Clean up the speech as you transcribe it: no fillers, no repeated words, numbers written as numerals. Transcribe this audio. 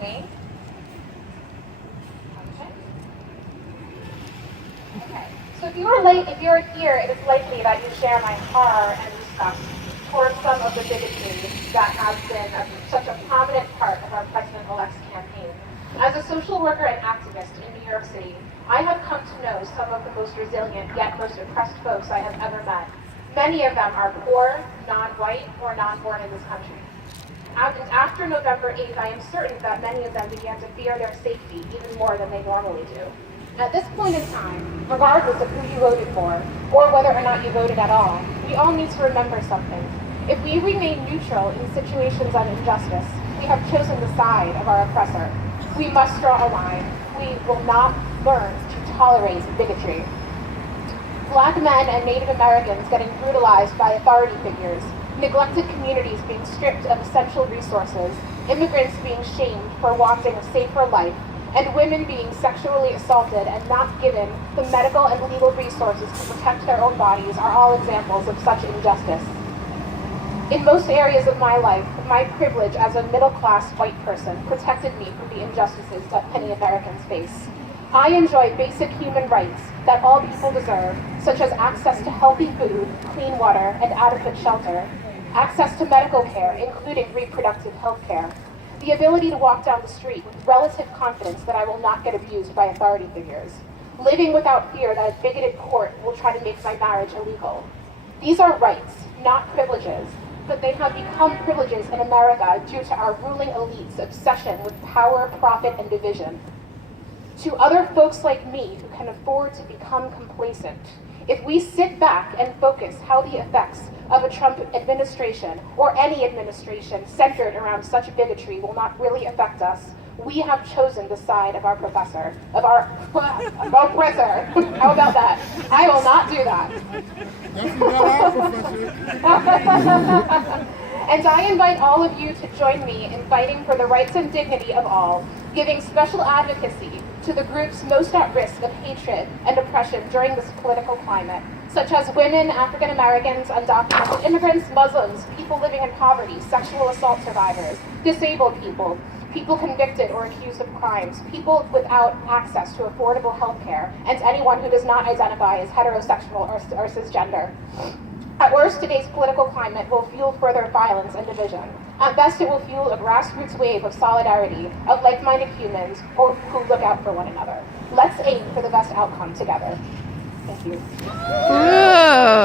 me. Okay. So if you're here, it is likely that you share my horror and disgust towards some of the bigotry that has been such a prominent part of our President-elect's campaign. As a social worker and activist in New York City, I have come to know some of the most resilient yet most oppressed folks I have ever met. Many of them are poor, non-white, or non-born in this country. And after November 8th, I am certain that many of them began to fear their safety even more than they normally do. At this point in time, regardless of who you voted for, or whether or not you voted at all, we all need to remember something. If we remain neutral in situations of injustice, we have chosen the side of our oppressor. We must draw a line. We will not learn to tolerate bigotry. Black men and Native Americans getting brutalized by authority figures, neglected communities being stripped of essential resources, immigrants being shamed for wanting a safer life, and women being sexually assaulted and not given the medical and legal resources to protect their own bodies are all examples of such injustice. In most areas of my life, my privilege as a middle-class white person protected me from the injustices that many Americans face. I enjoy basic human rights that all people deserve, such as access to healthy food, clean water, and adequate shelter, access to medical care, including reproductive health care, the ability to walk down the street with relative confidence that I will not get abused by authority figures, living without fear that a bigoted court will try to make my marriage illegal. These are rights, not privileges, but they have become privileges in America due to our ruling elite's obsession with power, profit, and division. To other folks like me who can afford to become complacent, if we sit back and focus how the effects of a Trump administration or any administration centered around such bigotry will not really affect us, we have chosen the side of our oppressor. How about that? I will not do that. That's not our professor. And I invite all of you to join me in fighting for the rights and dignity of all, giving special advocacy to the groups most at risk of hatred and oppression during this political climate, such as women, African Americans, undocumented immigrants, Muslims, people living in poverty, sexual assault survivors, disabled people, people convicted or accused of crimes, people without access to affordable health care, and anyone who does not identify as heterosexual or cisgender. At worst, today's political climate will fuel further violence and division. At best, it will fuel a grassroots wave of solidarity, of like-minded humans who look out for one another. Let's aim for the best outcome together. Thank you. Whoa.